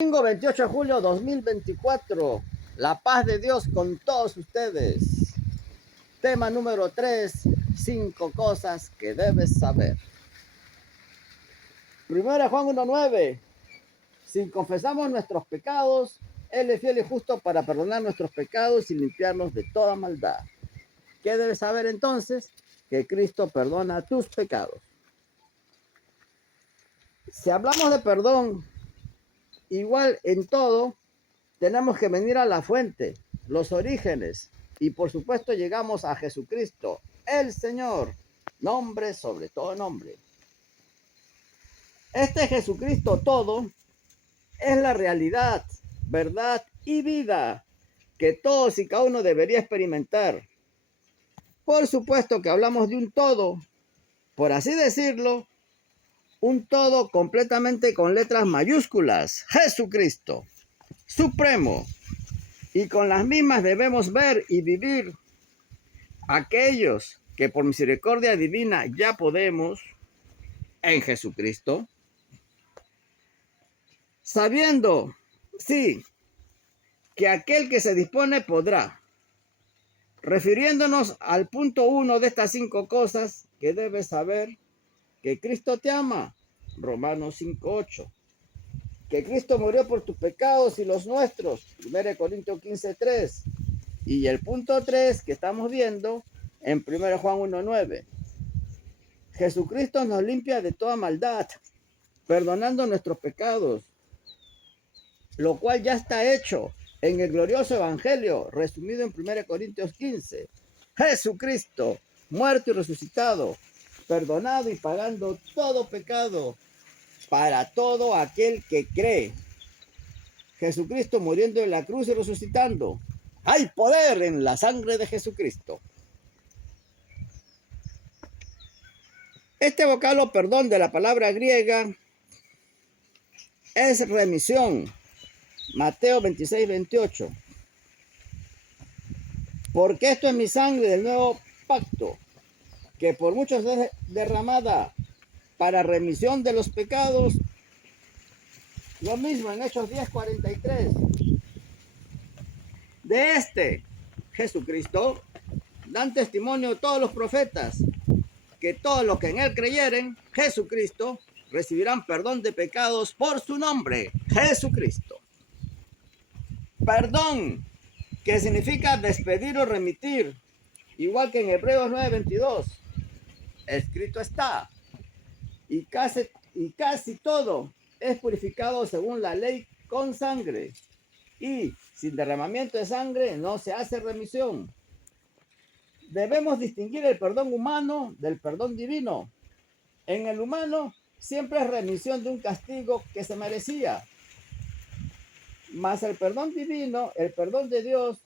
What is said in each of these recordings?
Domingo 28 de julio 2024. La paz de Dios con todos ustedes. Tema número 3. 5 cosas que debes saber. Primera Juan 1:9. Si confesamos nuestros pecados, Él es fiel y justo para perdonar nuestros pecados y limpiarnos de toda maldad. ¿Qué debes saber entonces? Que Cristo perdona tus pecados. Si hablamos de perdón, igual en todo, tenemos que venir a la fuente, los orígenes, y por supuesto llegamos a Jesucristo, el Señor, nombre sobre todo nombre. Este Jesucristo todo es la realidad, verdad y vida que todos y cada uno debería experimentar. Por supuesto que hablamos de un todo, por así decirlo, un todo completamente con letras mayúsculas, Jesucristo, supremo. Y con las mismas debemos ver y vivir aquellos que por misericordia divina ya podemos en Jesucristo, sabiendo, sí, que aquel que se dispone podrá. Refiriéndonos al punto 1 de estas 5 cosas que debes saber: que Cristo te ama, Romanos 5:8. Que Cristo murió por tus pecados y los nuestros, 1 Corintios 15:3. Y el punto 3 que estamos viendo en 1 Juan 1:9. Jesucristo nos limpia de toda maldad, perdonando nuestros pecados, lo cual ya está hecho en el glorioso evangelio, resumido en 1 Corintios 15. Jesucristo, muerto y resucitado, perdonado y pagando todo pecado para todo aquel que cree. Jesucristo muriendo en la cruz y resucitando. Hay poder en la sangre de Jesucristo. Este vocablo perdón de la palabra griega es remisión. Mateo 26:28. Porque esto es mi sangre del nuevo pacto, que por muchos es derramada para remisión de los pecados. Lo mismo en Hechos 10:43. De este Jesucristo dan testimonio todos los profetas, que todos los que en él creyeren, Jesucristo, recibirán perdón de pecados por su nombre, Jesucristo. Perdón, que significa despedir o remitir, igual que en Hebreos 9:22. Escrito está, y casi todo es purificado según la ley con sangre, y sin derramamiento de sangre no se hace remisión. Debemos distinguir el perdón humano del perdón divino. En el humano siempre es remisión de un castigo que se merecía. Mas el perdón divino, el perdón de Dios,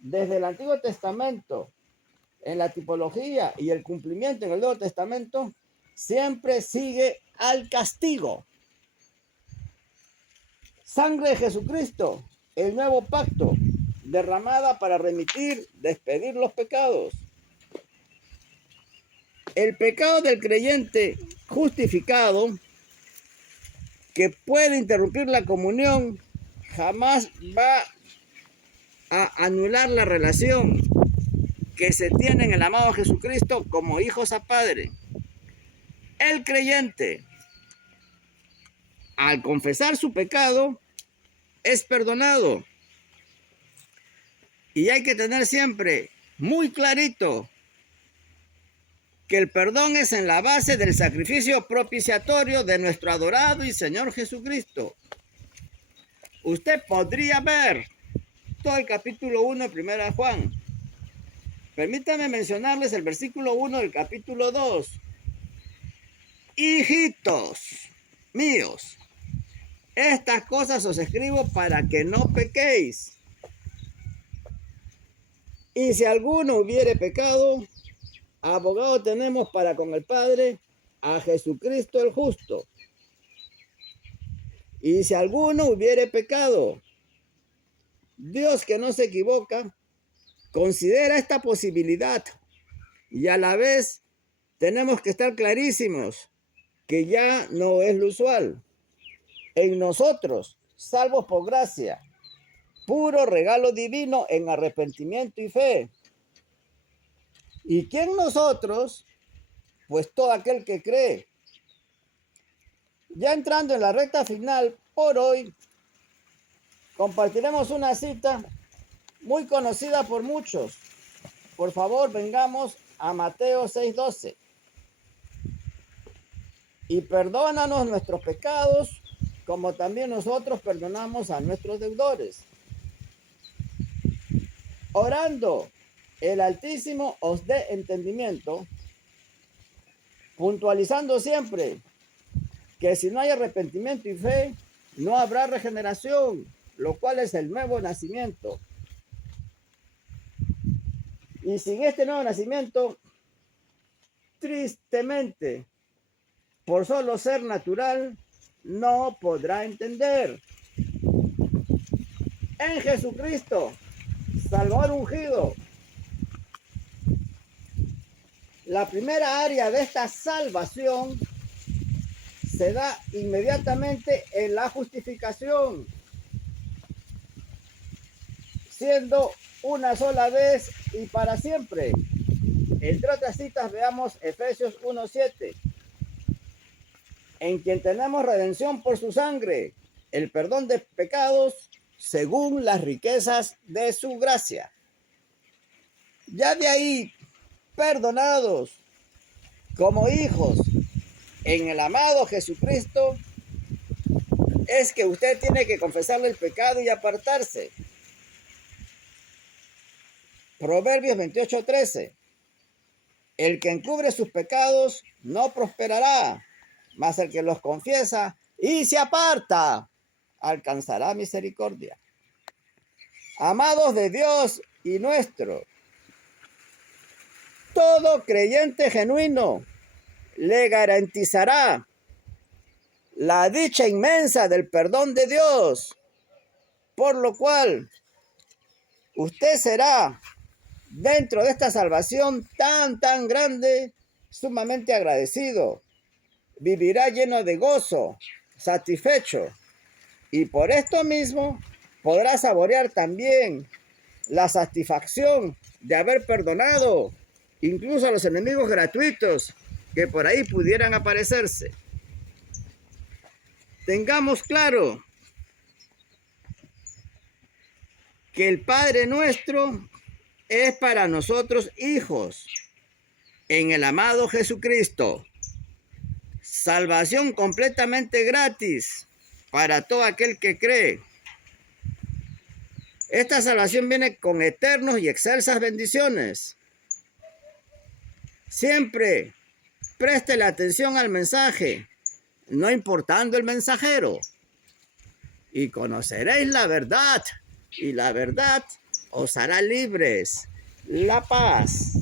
desde el Antiguo Testamento, en la tipología y el cumplimiento en el Nuevo Testamento, siempre sigue al castigo. Sangre de Jesucristo, el nuevo pacto, derramada para remitir, despedir los pecados. El pecado del creyente justificado, que puede interrumpir la comunión, jamás va a anular la relación que se tiene en el amado Jesucristo como hijos a Padre. El creyente, al confesar su pecado, es perdonado. Y hay que tener siempre muy clarito que el perdón es en la base del sacrificio propiciatorio de nuestro adorado y Señor Jesucristo. Usted podría ver todo el capítulo 1 de 1 Juan. Permítanme mencionarles el versículo 1 del capítulo 2. Hijitos míos, estas cosas os escribo para que no pequéis. Y si alguno hubiere pecado, abogado tenemos para con el Padre, a Jesucristo el justo. Y si alguno hubiere pecado, Dios, que no se equivoca, considera esta posibilidad, y a la vez tenemos que estar clarísimos que ya no es lo usual. en nosotros, salvos por gracia, puro regalo divino en arrepentimiento y fe. ¿Y quién nosotros? Pues todo aquel que cree. Ya entrando en la recta final, por hoy, compartiremos una cita muy conocida por muchos. Por favor, vengamos a Mateo 6:12. Y perdónanos nuestros pecados, como también nosotros perdonamos a nuestros deudores. Orando, el Altísimo os dé entendimiento, puntualizando siempre que si no hay arrepentimiento y fe, no habrá regeneración, lo cual es el nuevo nacimiento. Y sin este nuevo nacimiento, tristemente, por solo ser natural, no podrá entender. En Jesucristo, Salvador ungido, la primera área de esta salvación se da inmediatamente en la justificación, siendo una sola vez y para siempre. Entre otras citas, veamos Efesios 1:7, en quien tenemos redención por su sangre, el perdón de pecados según las riquezas de su gracia. Ya de ahí, perdonados como hijos en el amado Jesucristo, es que usted tiene que confesarle el pecado y apartarse. Proverbios 28:13. El que encubre sus pecados no prosperará, mas el que los confiesa y se aparta alcanzará misericordia. Amados de Dios y nuestro, todo creyente genuino le garantizará la dicha inmensa del perdón de Dios, por lo cual usted será, dentro de esta salvación tan grande, sumamente agradecido. Vivirá lleno de gozo, satisfecho, y por esto mismo podrá saborear también la satisfacción de haber perdonado incluso a los enemigos gratuitos que por ahí pudieran aparecerse. Tengamos claro que el Padre nuestro es para nosotros hijos en el amado Jesucristo. Salvación completamente gratis para todo aquel que cree. Esta salvación viene con eternos y excelsas bendiciones. Siempre preste la atención al mensaje, no importando el mensajero. Y conoceréis la verdad, y la verdad os hará libres. La paz.